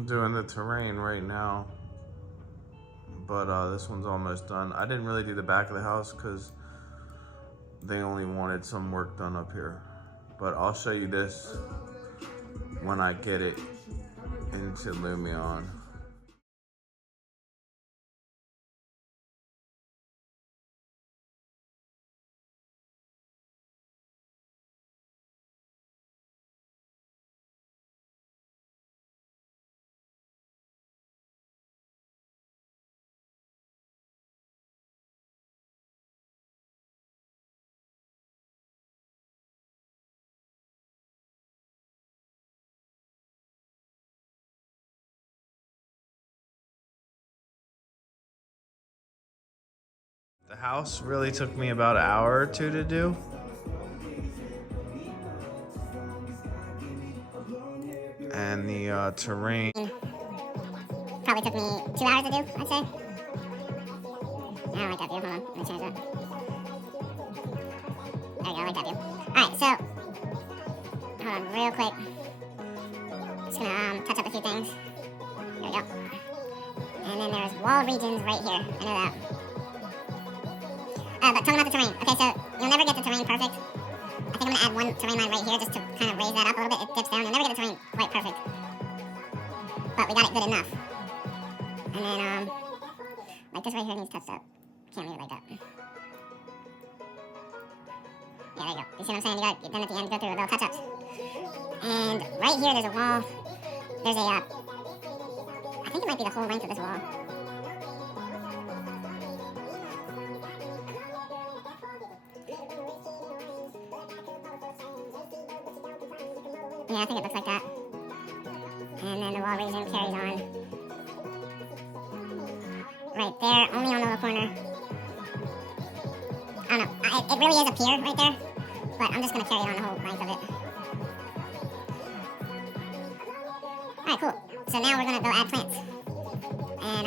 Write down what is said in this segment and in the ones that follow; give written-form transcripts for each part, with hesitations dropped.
I'm doing the terrain right now, but this one's almost done. I didn't really do the back of the house because they only wanted some work done up here. But I'll show you this when I get it into Lumion. The house really took me about an hour or two to do. And the terrain probably took me 2 hours to do, I'd say. I don't like that view. Hold on, let me change that. There you go, I like that view. Alright, so, hold on real quick. Just gonna touch up a few things. There we go. And then there's wall regions right here. I know that. But talking about the terrain. Okay, so you'll never get the terrain perfect. I think I'm gonna add one terrain line right here just to kind of raise that up a little bit. It dips down. You'll never get the terrain quite perfect. But we got it good enough. And then, like this right here needs touched up. Can't leave it like that. Yeah, there you go. You see what I'm saying? You got then at the end go through a little touch-ups. And right here there's a wall. There's a, I think it might be the whole length of this wall. Yeah, I think it looks like that. And then the wall region carries on. Right there, only on the little corner. I don't know. It really is a pier right there. But I'm just going to carry it on the whole length of it. Alright, cool. So now we're going to go add plants. And,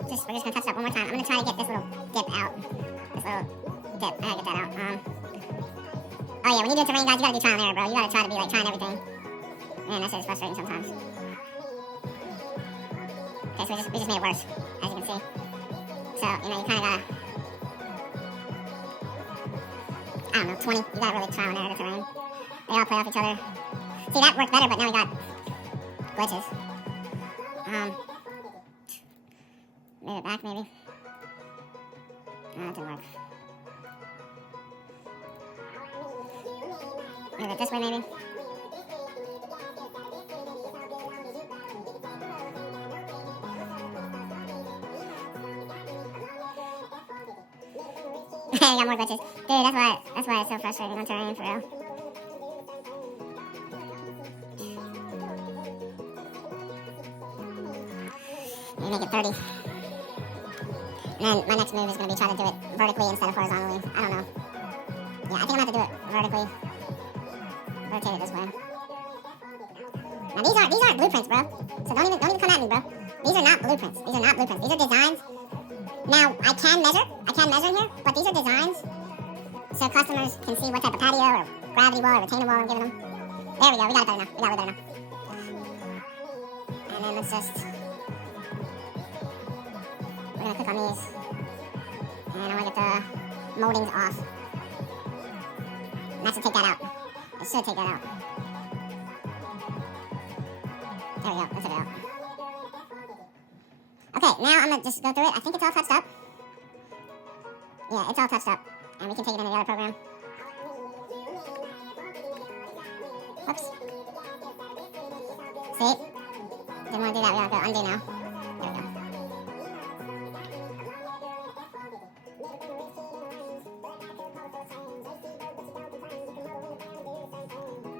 we're just going to touch it up one more time. I'm going to try to get this little dip out. This little dip. I gotta get that out. Oh yeah, when you do terrain, guys, you gotta do trial and error, bro. You gotta try to be like trying everything. Man, that shit is frustrating sometimes. Okay, so we just made it worse, as you can see. So, you know, you kinda gotta, I don't know, 20. You gotta really trial and error the terrain. They all play off each other. See, that worked better, but now we got glitches. Move it back, maybe. No, that didn't work. Move it this way, maybe. I got more glitches. Dude, that's why it's so frustrating on terrain, for real. Let me make it 30. And then my next move is going to be trying to do it vertically instead of horizontally. I don't know. Yeah, I think I'm going to have to do it vertically. Rotate it this way. Now these aren't blueprints, bro. So don't even come at me, bro. These are not blueprints. These are not blueprints. These are designs. Now I can measure here, but these are designs so customers can see what type of patio or gravity wall or retaining wall I'm giving them. There we go. We got it better now. We got it better now. And then let's just, we're gonna click on these, and I want to get the moldings off. And that should take that out. It should take that out. There we go. Let's take it out. Okay, now I'm going to just go through it. I think it's all touched up. Yeah, it's all touched up. And we can take it into the other program. Whoops. See? Didn't want to do that. We have to go undo now. There we go.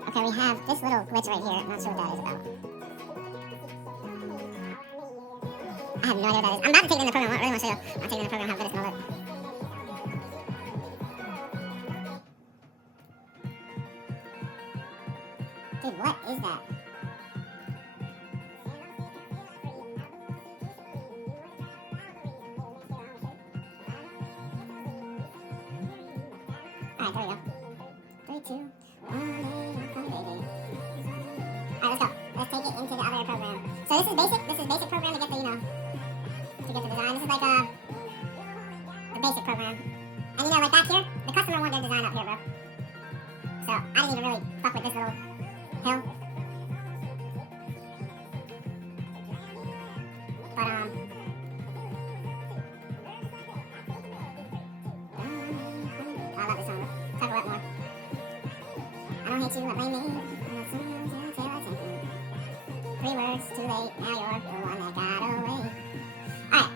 Okay, we have this little glitch right here. I'm not sure what that is about. I have no idea what that is. I'm about to take it in the program. I really want to show you. I'll take it in the program how good it's going to look. Dude, what is that? Alright, there we go. 3, 2, 1, 8, 5, 8, 8. Alright, let's go. Let's take So this is basic. This is basic program to get the, you know, to get the design. This is like the basic program. And you know, like back here, the customer wanted their design up here, bro. So I didn't even really fuck with this little hill. But I love this song. Talk a lot more. I don't hate you, I blame me. 3 words, too late, now you're the one that got away. Alright.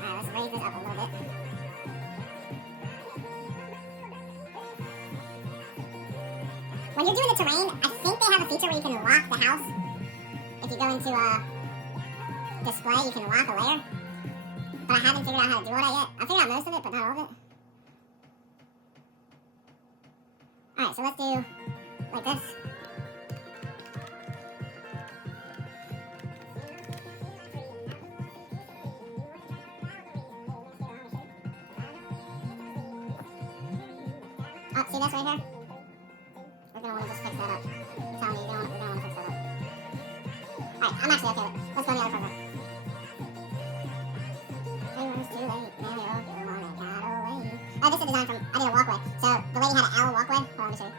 Alright, let's raise this up a little bit. When you're doing the terrain, I think they have a feature where you can lock the house. If you go into display, you can lock a layer. But I haven't figured out how to do all that yet. I figured out most of it, but not all of it. Alright, so let's do like this. Oh, see this right here? We're gonna wanna just fix that up. I'm telling you, we're gonna wanna fix that up. Alright, I'm actually okay with it. Let's go on the other program. Oh, this is a design from, I did a walkway. So, the lady had an L walkway. Hold on, let me show you.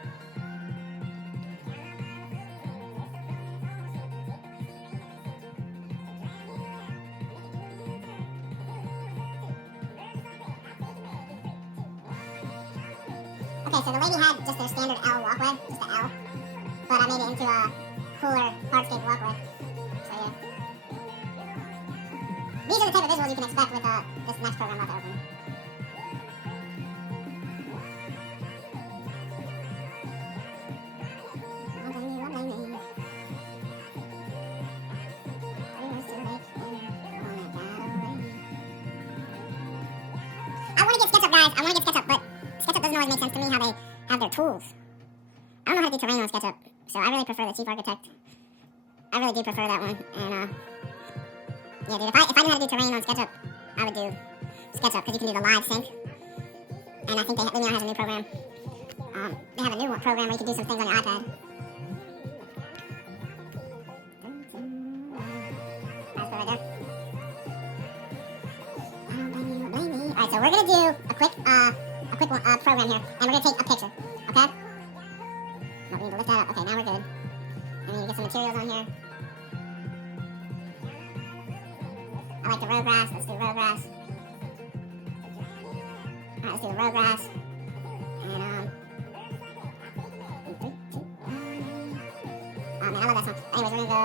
Okay, so the lady had just their standard L walkway, just an L. But I made it into a cooler hardscape walkway. So, yeah. These are the type of visuals you can expect with this next program about to open. I want to get SketchUp, but SketchUp doesn't always make sense to me how they have their tools. I don't know how to do terrain on SketchUp, so I really prefer the Chief Architect. I really do prefer that one, and yeah, dude, if I knew how to do terrain on SketchUp, I would do SketchUp, because you can do the live sync, and I think they now have a new program. They have a new program where you can do some things on your iPad. That's right there. Alright, so we're gonna do a quick program here, and we're gonna take a picture, okay? Oh, we need to lift that up. Okay, now we're good. And then you get some materials on here. I like the road grass. Let's do road grass. Alright, let's do the road grass. And oh man, I love that song. Anyways, we're gonna go.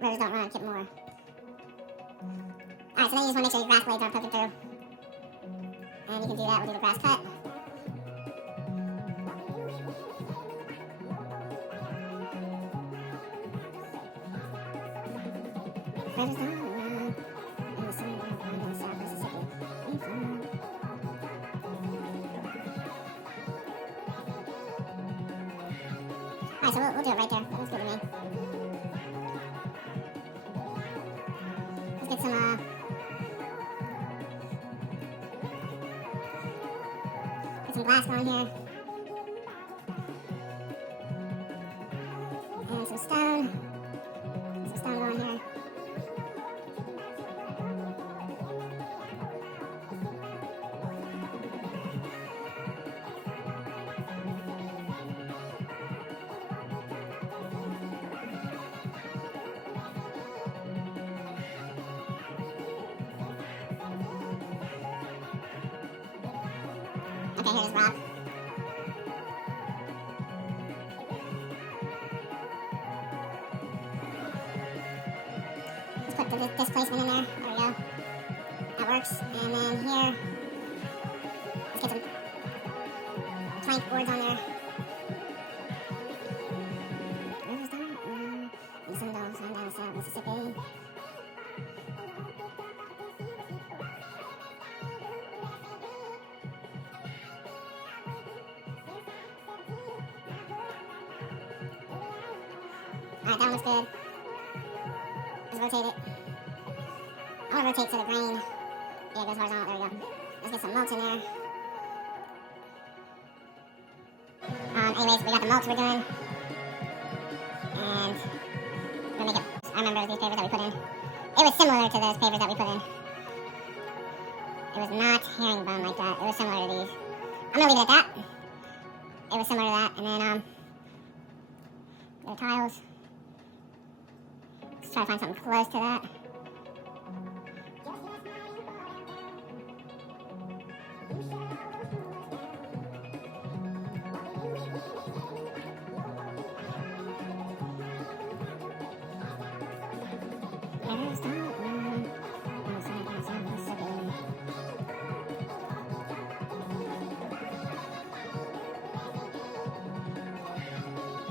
Rivers don't run, Kip Moore. Alright, so then you just want to make sure your grass blades aren't poking through. And you can do that, we'll do the grass cut. Alright, so we'll do it right there. That looks good to me. Let's get some, glass going here. And some stone. Some stone going here. Okay, here's rock. Let's put the displacement in there. There we go. That works. And then here, let's get some plank boards on there. Rivers down, and some down south Mississippi. Alright, that one looks good. Let's rotate it. I want to rotate so the grain, yeah, it goes horizontal. There we go. Let's get some mulch in there. anyways, we got the mulch we're doing. And we're gonna make it. I remember these pavers that we put in. It was similar to those pavers that we put in. It was not herringbone like that. It was similar to these. I'm gonna leave it at that. It was similar to that. And then, the tiles. Let's try to find something close to that.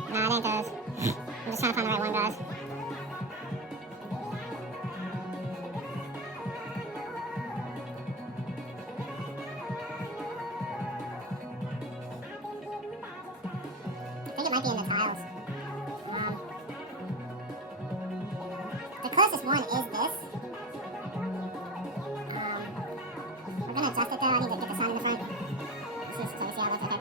Nah, it ain't those. I'm just trying to find the right one, guys. I think it might be in the tiles. The closest one is this. We're gonna adjust it though. I need to get the sun in the front. So we see how it looks okay.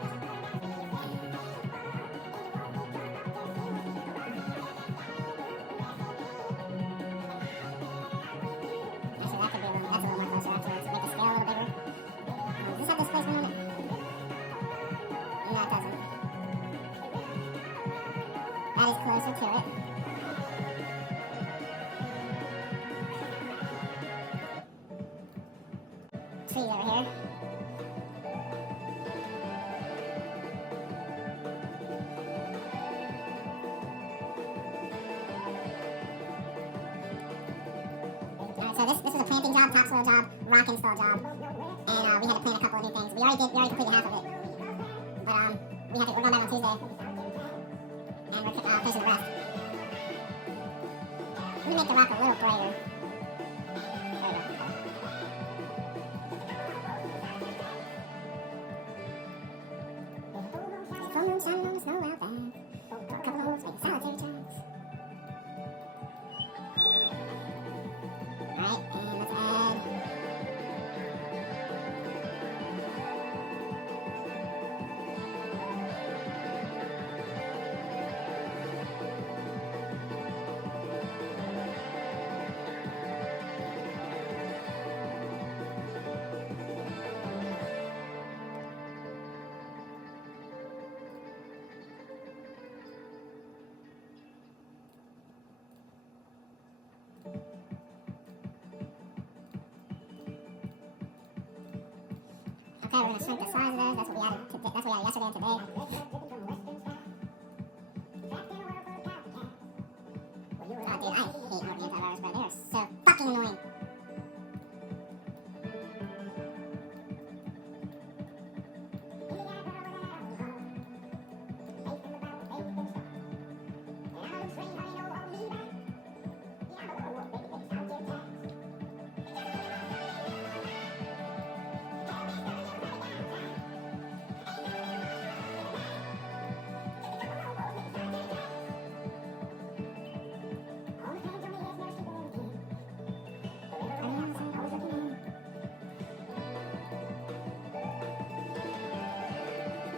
Actually, that could be that's a little more closer afterwards. Make the scale a little bigger. Does this have displacement on it? No, it doesn't. That is closer to it. Trees over here. Alright, so this was a planting job, topsoil job, rock install job, and we had to plant a couple of new things. We already completed half of it, but we're going back on Tuesday, and we're finishing the rest. Let me make the rock a little brighter. There we go. Full moon shining on the snow out back. A couple of holes making solitary tracks. Alright, and let's add. Okay, we're gonna shrink the size of those. That's what we added. That's what we added yesterday and today. Oh, dude, I hate antivirus, bro. They are so fucking annoying.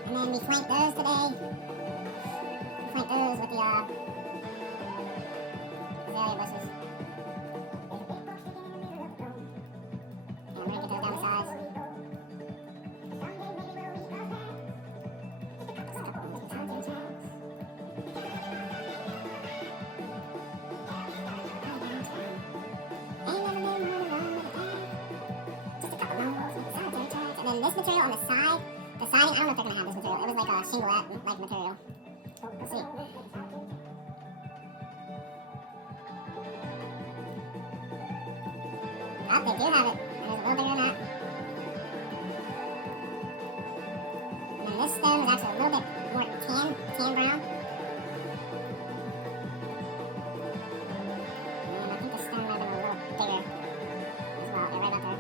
And then we flanked those today. We flanked those with the azalea bushes. And we're gonna get those down the sides. And then this material on the side. The siding, I don't know if they're going to have this material. It was like a shingle-like material. We'll see. Oh, they do have it. And it's a little bigger than that. And then this stone is actually a little bit more tan brown. And I think the stone might have been a little bigger as well. They're right up there.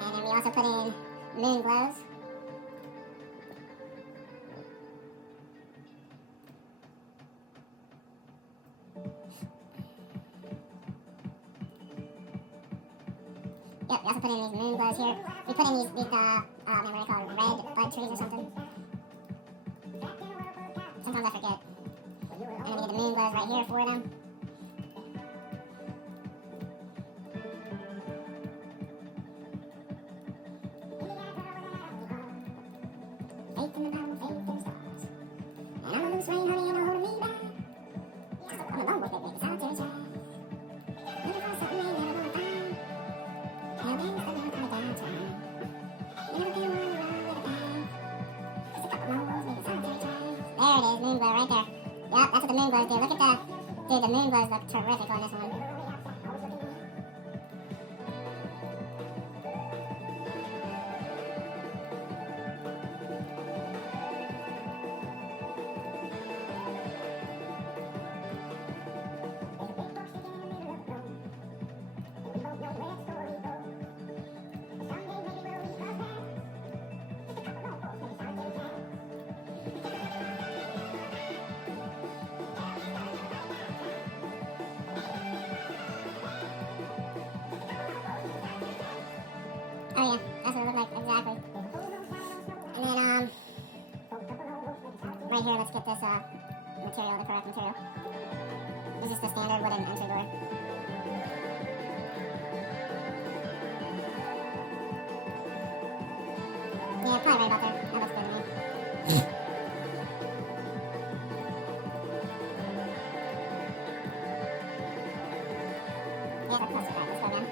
And then we also put in moon glows. Yep, we also put in these moon glows here. We put in these man, what are they called? Red bud trees or something. sometimes I forget. And then we get the moon glows right here for them. Faith in the Bible, faith in the stars. And I'm a loose rain, honey, and I'm holding me back. I'm alone with it, baby, solitary child. Looking for something they never gonna find. And I'm stuck in the downtown. Never been one around with a bang. Just a couple more, maybe solitary child. There it is, moon glow right there. Yep, that's what the moon glows do. Look at the... Dude, the moon glows look terrific on this one. Oh yeah, that's what it looked like, exactly. And then, right here, let's get this, material, the correct material. This is the standard wooden entry door. Yeah, probably right about there. That looks good to me. Yeah, that's close to that. Let's go down.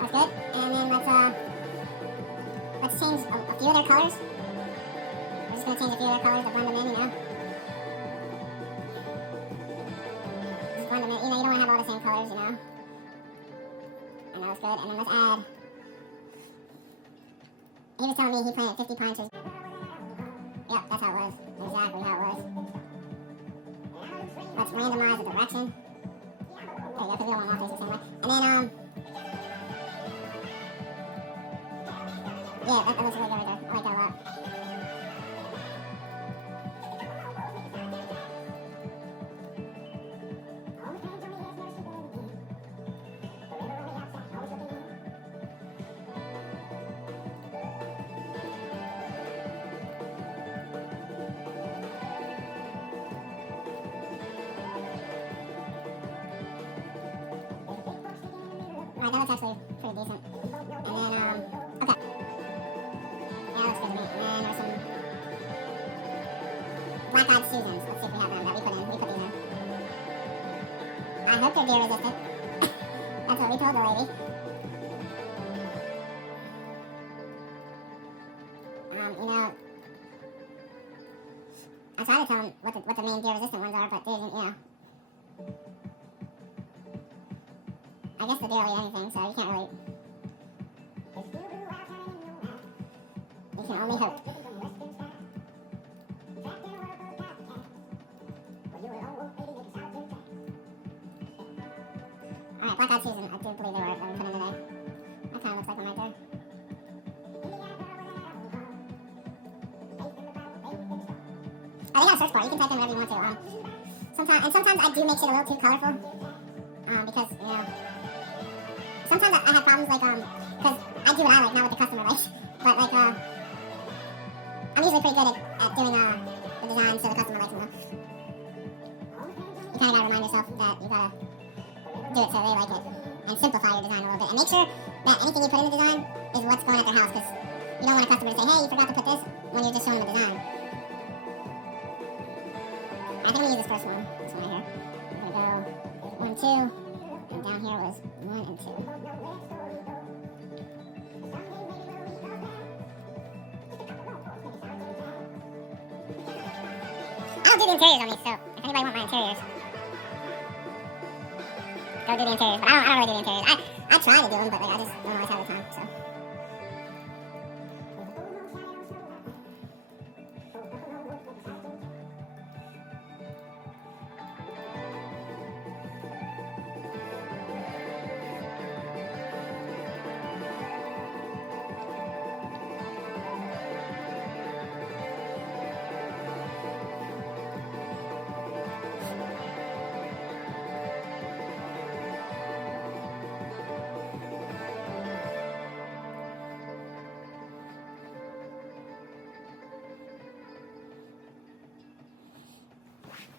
That's good. And then let's change a few of their colors. We're just gonna change a few of their colors to blend them in, you know. Just blend them in. You know, you don't wanna have all the same colors, you know. And that was good. And then let's add. He was telling me he planted 50 pine trees. Yep, that's how it was. Exactly how it was. Let's randomize the direction. There you go, because we don't want all facing the same way. And then, yeah, that looks really good right there. I like that a lot. Alright, that looks actually pretty decent. And then, okay. Yeah, that looks good to me. And then there's some black-eyed Susans. Let's see if we have them that we put in. We put these in. I hope they're deer resistant. That's what we told the lady. You know, I tried to tell them what the main deer resistant ones are, but they didn't, you know. I guess the deer will eat anything, so you can't really... You can only hope. Alright, black-eyed Susan. I do believe they were that we put in today. That kind of looks like one right there. I think I have a search bar. You can type in whatever you want to. Sometimes I do make shit a little too colorful. Because, you know... Sometimes I have problems, like, because I do what I like, not what the customer likes. But, like, I'm usually pretty good at doing, the design so the customer likes them. You kind of gotta remind yourself that you gotta do it so they like it. And simplify your design a little bit. And make sure that anything you put in the design is what's going at their house, because you don't want a customer to say, hey, you forgot to put this, when you're just showing them a design. I think we use this first one. This one right here. We're gonna go 1, 2. And down here was 1 and 2. I'll do the interiors on these, so if anybody want my interiors, go do the interiors. But I don't really do the interiors. I try to do them, but like, I just don't always have the time, so.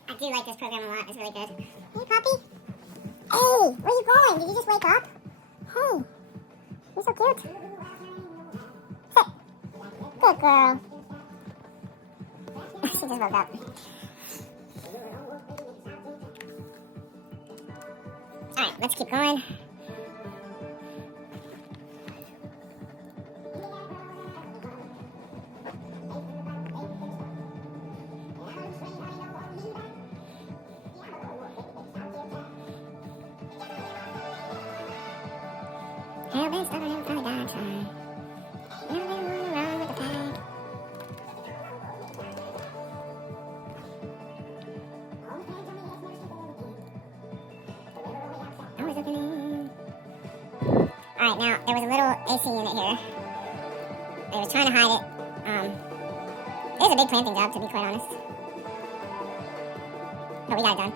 I do like this program a lot. It's really good. Hey, puppy. Hey, where you going? Did you just wake up? Hey, you're so cute. Sit. Good girl. She just woke up. Alright, let's keep going. Hell, been stuck on him from the guy trying. Never been running around with the pack. Always looking in. Alright, now, there was a little AC unit here. They were trying to hide it. It was a big planting job, to be quite honest. But we got it done.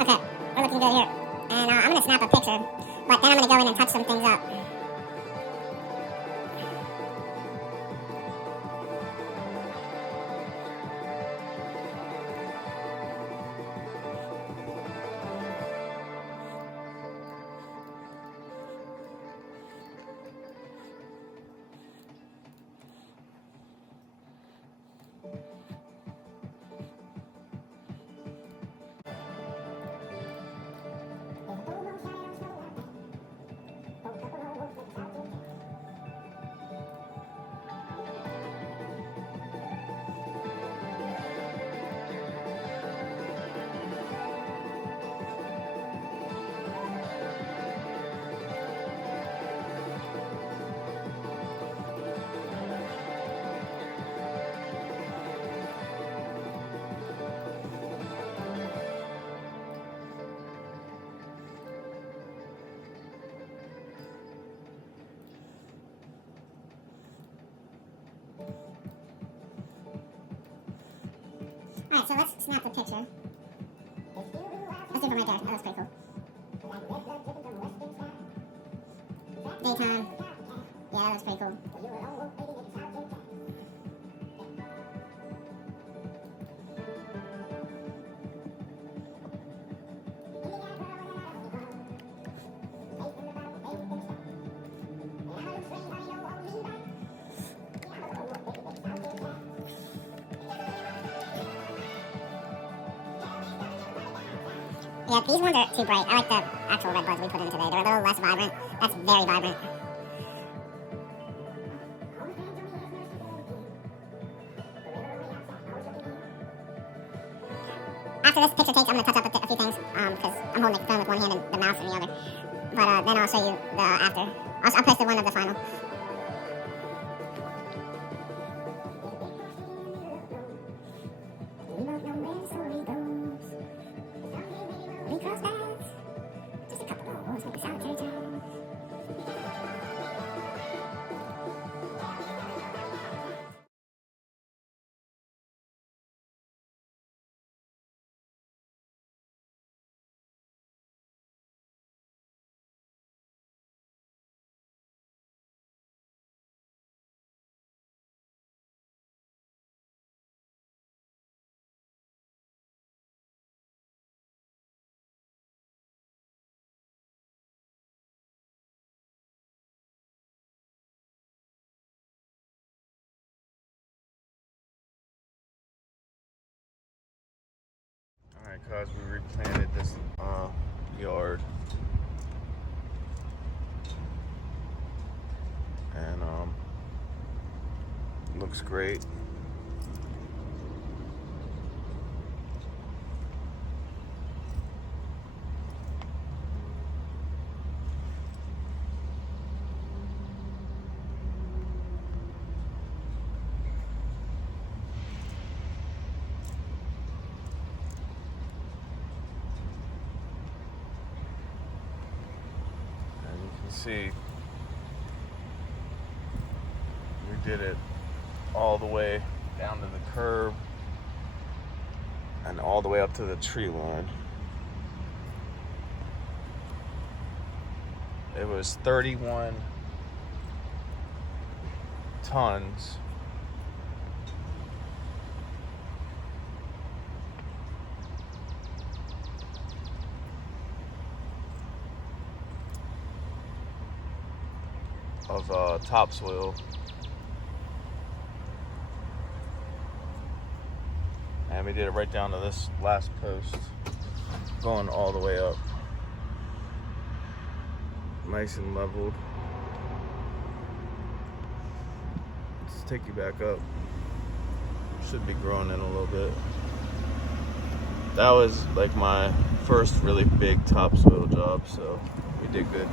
Okay, we're looking good here. And I'm going to snap a picture, but then I'm going to go in and touch some things up. Alright, so let's snap the picture. Let's do it from right there. That looks pretty cool. Daytime. Yeah, that looks pretty cool. Yeah, these ones are too bright. I like the actual red buds we put in today. They're a little less vibrant. That's very vibrant. After this picture takes, I'm going to touch up a few things, because I'm holding the phone with one hand and the mouse in the other. But then I'll show you the after. I'll post the one of the final. Just a couple more rolls, maybe solitary time. Alright, cuz we replanted this yard. And looks great. see, we did it all the way down to the curb and all the way up to the tree line. It was 31 tons of topsoil, and we did it right down to this last post, going all the way up, nice and leveled. Let's take you back up. Should be growing in a little bit. That was like my first really big topsoil job, so we did good.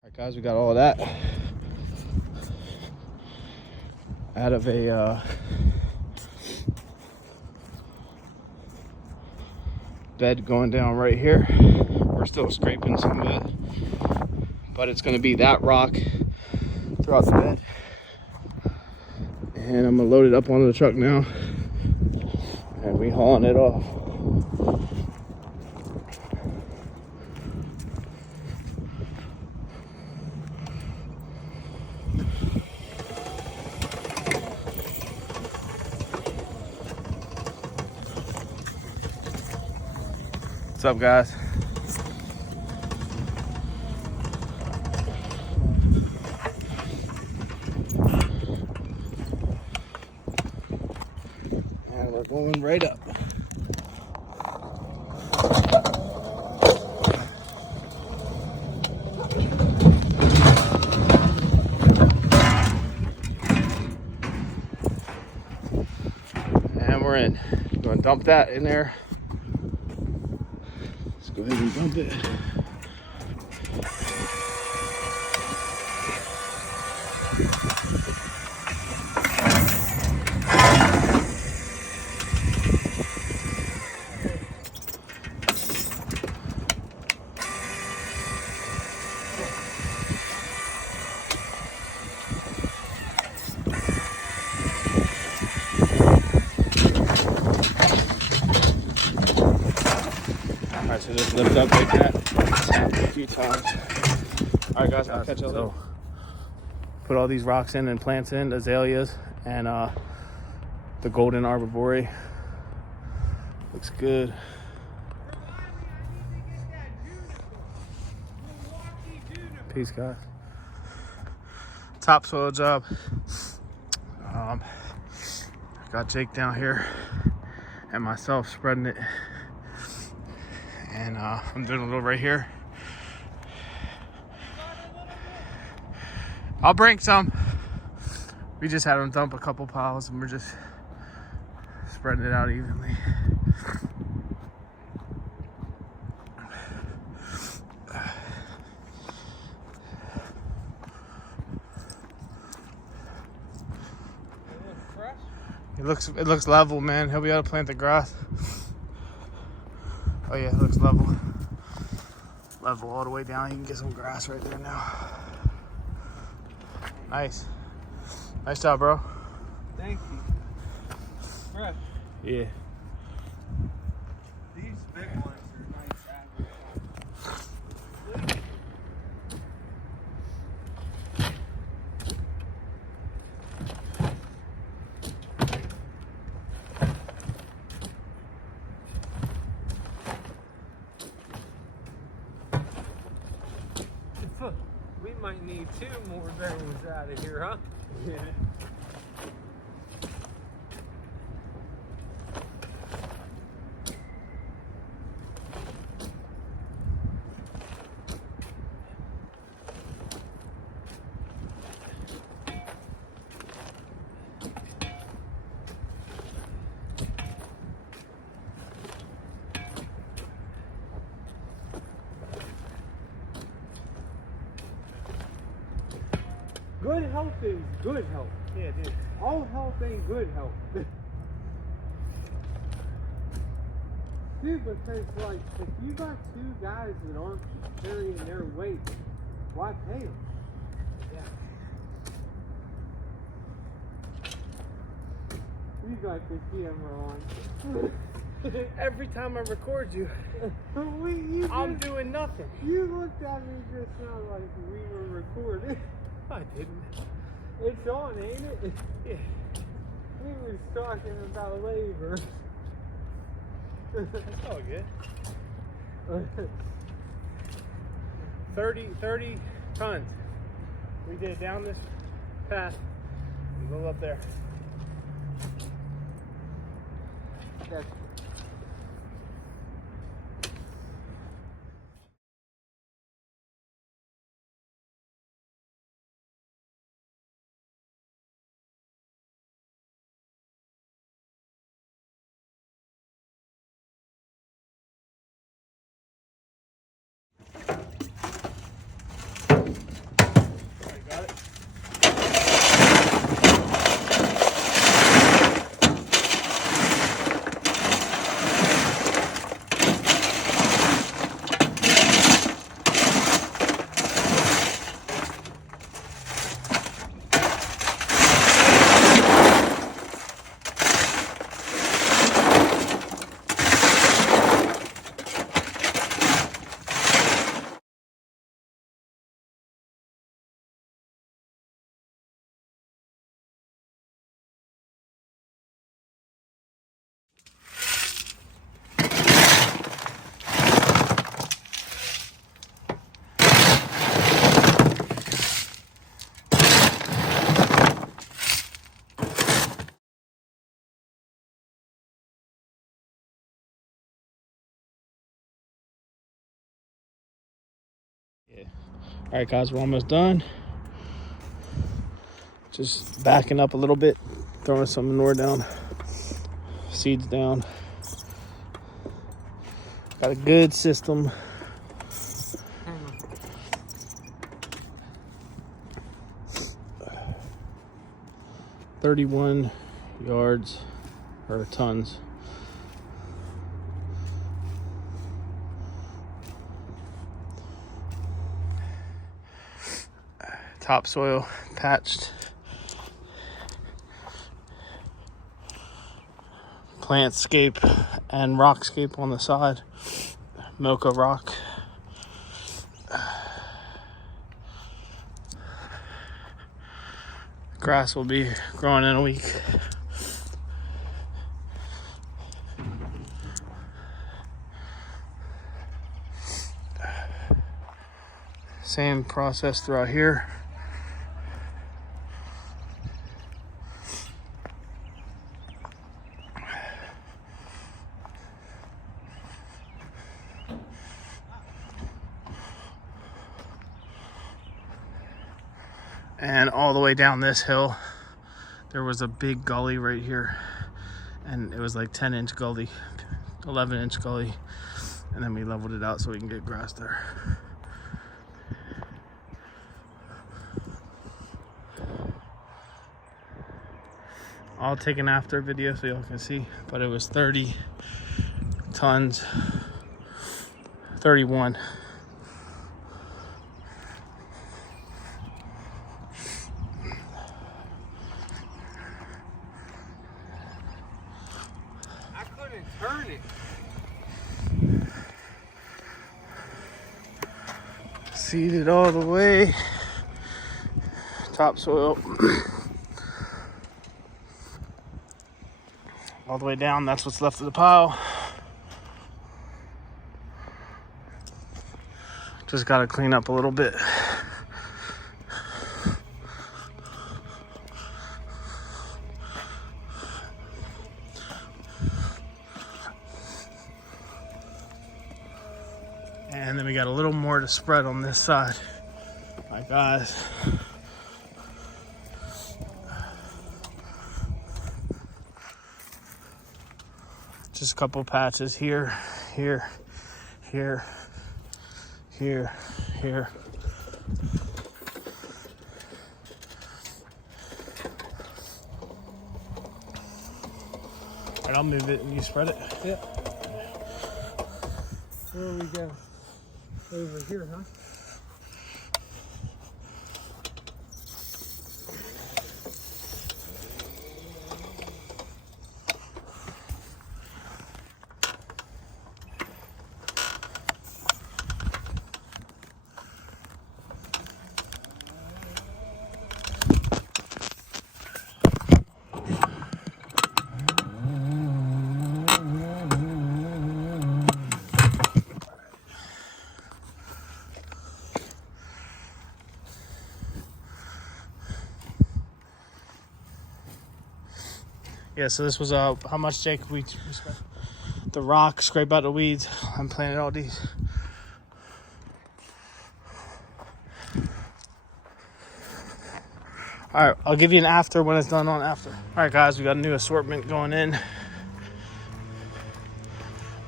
Alright guys, we got all that out of a bed going down right here. We're still scraping some of it, but it's going to be that rock throughout the bed. And I'm going to load it up onto the truck now, and we hauling it off. What's up, guys? And we're going right up. And we're in. Going to dump that in there. Go ahead and dump it. Alright, so just lift up like that. Tap a few times. Alright guys, I'll catch you later. Put all these rocks in and plants in, azaleas, and the golden arborvitae. Looks good. Peace, guys. Topsoil job. Got Jake down here and myself spreading it. And I'm doing a little right here. I'll bring some. We just had them dump a couple piles and we're just spreading it out evenly. It looks level, man. He'll be able to plant the grass. Oh yeah, it looks level. Level all the way down. You can get some grass right there now. Nice. Nice job, bro. Thank you. Fresh. Yeah. These big ones are nice. We might need 2 more things out of here, huh? Yeah. Good health is good health. Yeah, it is. All health ain't good health. Dude, because like, if you got two guys that aren't carrying their weight, why pay them? Yeah. You got the camera on. Every time I record you, I'm doing nothing. You looked at me just now like we were recording. I didn't. It's on, ain't it? Yeah. We were talking about labor. That's all good. 30 tons. We did down this path and go up there. That's Got it. All right, guys, we're almost done. Just backing up a little bit, throwing some manure down, seeds down. Got a good system. $31 yards or tons. Topsoil patched. Plantscape and rockscape on the side. Mocha rock. Grass will be growing in a week. Same process throughout here. And all the way down this hill, there was a big gully right here. And it was like 10-inch gully, 11-inch gully. And then we leveled it out so we can get grass there. I'll take an after video so y'all can see, but it was 30 tons, 31. I couldn't turn it. Seeded all the way, topsoil. All the way down, that's what's left of the pile. Just gotta clean up a little bit. And then we got a little more to spread on this side. My guys. Just a couple patches here, here, here, here, here. Alright, I'll move it and you spread it. Yeah. Where we go? Over here, huh? Yeah, so this was how much, Jake? The rock, scrape out the weeds. I'm planting all these. All right, I'll give you an after when it's done on after. All right, guys, we got a new assortment going in.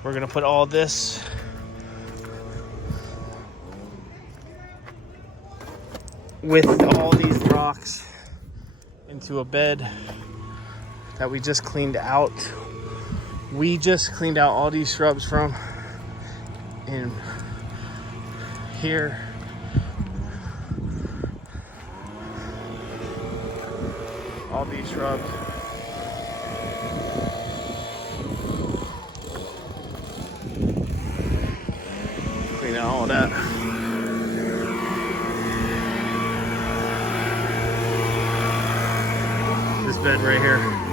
We're gonna put all this with all these rocks into a bed that we just cleaned out. We just cleaned out all these shrubs from in here. All these shrubs. Clean out all that. This bed right here.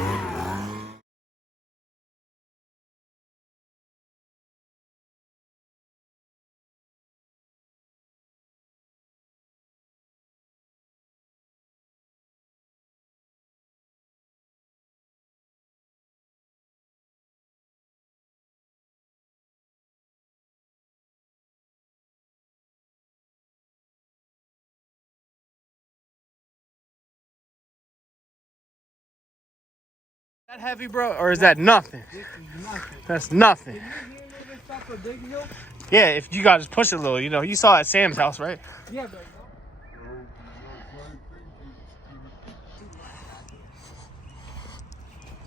That heavy, bro, or is that nothing? This is nothing. That's nothing. Can you handle this stuff a big hill? Yeah, if you gotta just push it a little, you know. You saw at Sam's house, right? Yeah, but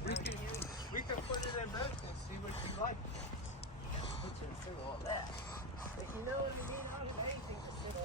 we can put it in both and see what you like. Put you through all that. But you know what I mean? I don't have anything to sit